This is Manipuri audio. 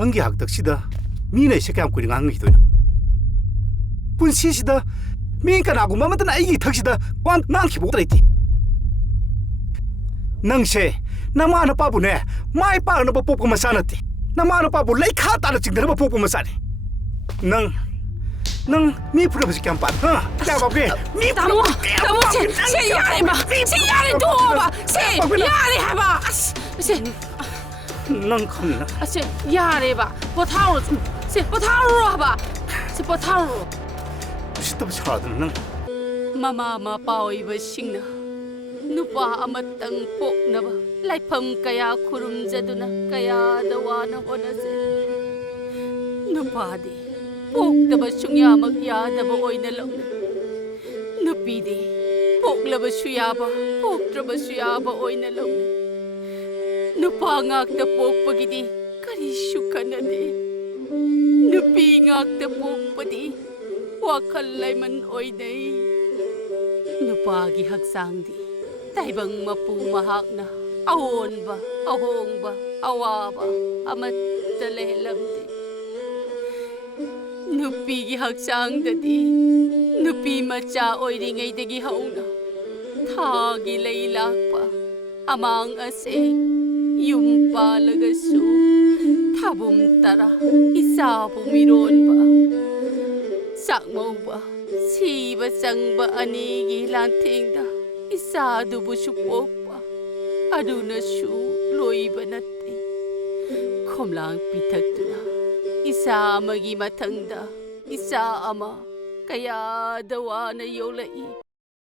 नंगी हकदक्सिदा मीना इसे क्या कुछ ngang हितोइना पुंसीसिदा मी कनागुमा मतना आइगी थक्सिदा क्वांग ngang खिबो तरेति नंगसे नमाना पाबुने माय पाना पोपो मसानते नमाना पाबु लेखा ताना चिंगदना पोपो मसाने नंग मी पुरबस क्या पात हां क्या बाबे मी तामो से यारे बा से यारे दो बा से यारे हबा से नंग खमना से यारे बा पोथाओ से पोथाओ हबा से पोथाओ सितब छादन नंग ममा मा पाओइबा सिंगना नुपा अमतंग पोकनबा लाइफम कया खुरुमजदुना कया दवाना होनसे नुपादे पोक्तबा सुंयामक यादबा ओइना लौना नुपीदे पोकलबा सुयाबा पोक्त्रबा सुयाबा ओइना लौना नुपा ngakta pokpagidi karisu kanade nupi ngakta pokpadi wakal laiman oinai nupagi hagsangdi taibang mapu mahakna ahonba ahongba awaba amatta lehelamdi nupigi hagsangdadi nupi macha oiringaidagi hauna thagi leilakpa amang ase yum palagasu thabum tara isabu mironba sakmauba siba sangba anigi lanthengda isadubu supokpa aduna su loiba natte khomlang pithakuna isa amagi mathangda isa ama kaya dawana yolai